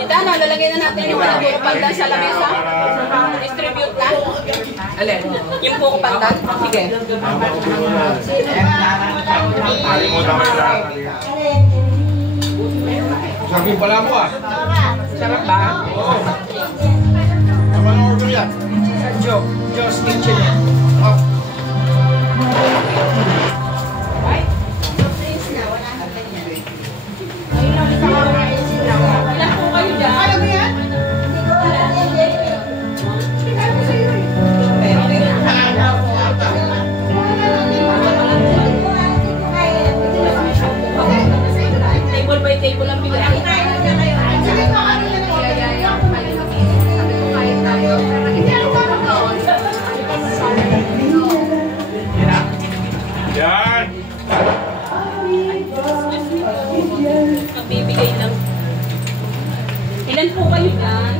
Kita na, lalagay na natin yung mga buko pandan sa lamesa. Distribute na. Alin? Yung buko pandan? Sige. Sabi pala mo ah. Sarap ba? Oo. Naman order yan? Sa Joe's Kitchen yan. Table lang bigla. Yan. Magbibigay lang. Ilan po kayo dyan?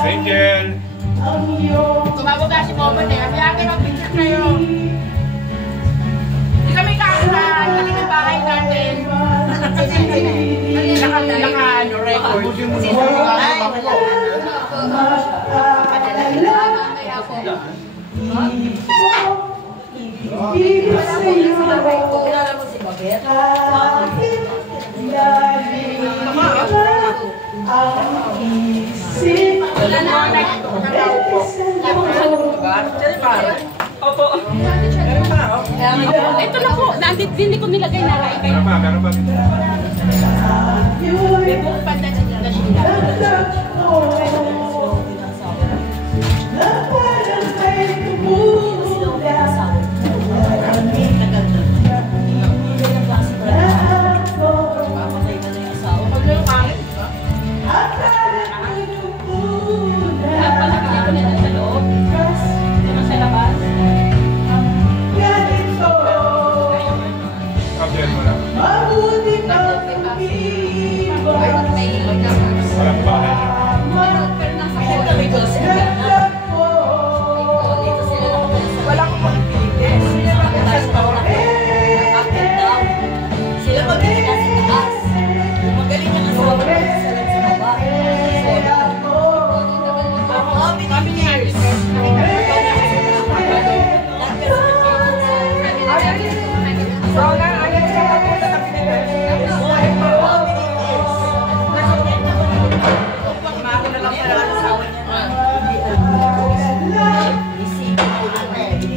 Angel. Tumabog na si Bobo niya. May akin mag-picture kayo. Hindi kami kakasahan. Kasi may bahay natin. Naka-record. Kilala mo si Babet? Opo. Ito na po. Hindi ko nilagay na kayo. Meron pa. May buko pandan na sila.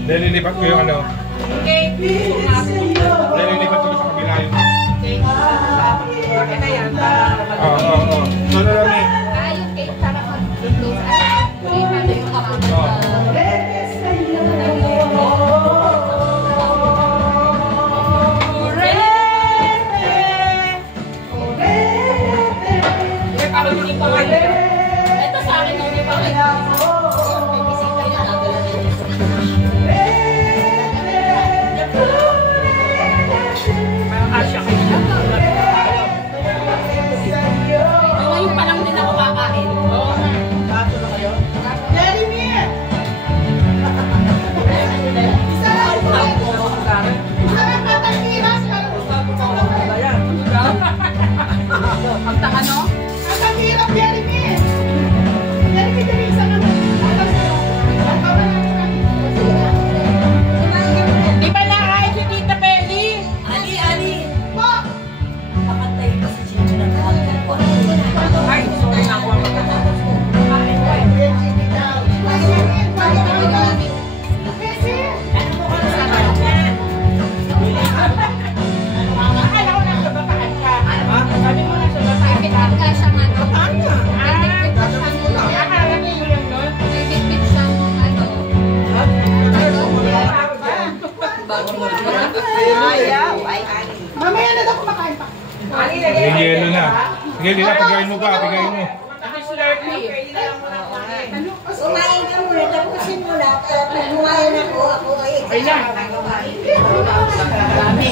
Nililipat ko yung ano. Okay. Nililipat ko sa kabila yun. Okay na yan. Oo. Ano lang eh. Yung cake para mag-close. Cake para yung kapatid. Ito sa akin ang may pakita. Ngayon pa lang din ako kakain. Bato na kayo? Vladimir! Isa lang po. Isa lang patangkiras. Ang tanga no? Ang tanghirap, Vladimir! Vladimir, dali isa lang. Di ba nakain si Tita Peli? Ali! Po! Pakantay pa si Chichi ng lahat. Ay, sorry na ako. Sige, Lila, pigayin mo ba? Pigayin mo. Ito si Larry. Kumain ka muna, tapusin mo na. Kaya kung kumain ako ay Ayan. Dami.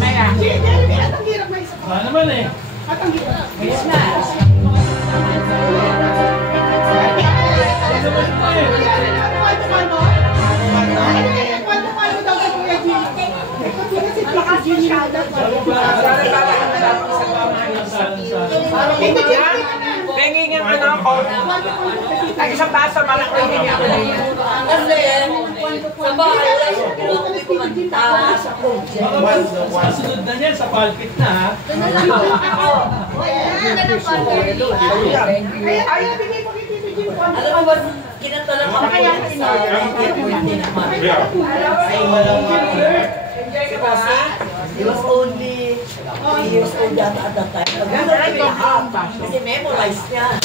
Maya. Ano naman eh? Yes na. Benging yung ano ko. Ay, isang taas sa malak na hindi ako. Kasi, sa bahay, wala siya kinukulit kumanta. Masunod na niyan sa pulpit na ha. Alam mo ba, kinatalang ako kaya He was only 3 years old at that time. Kasi memorize niya.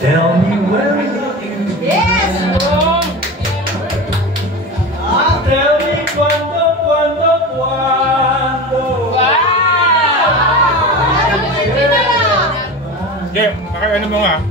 Tell me where you Yes! Tell me cuando. Sige, ano mo nga?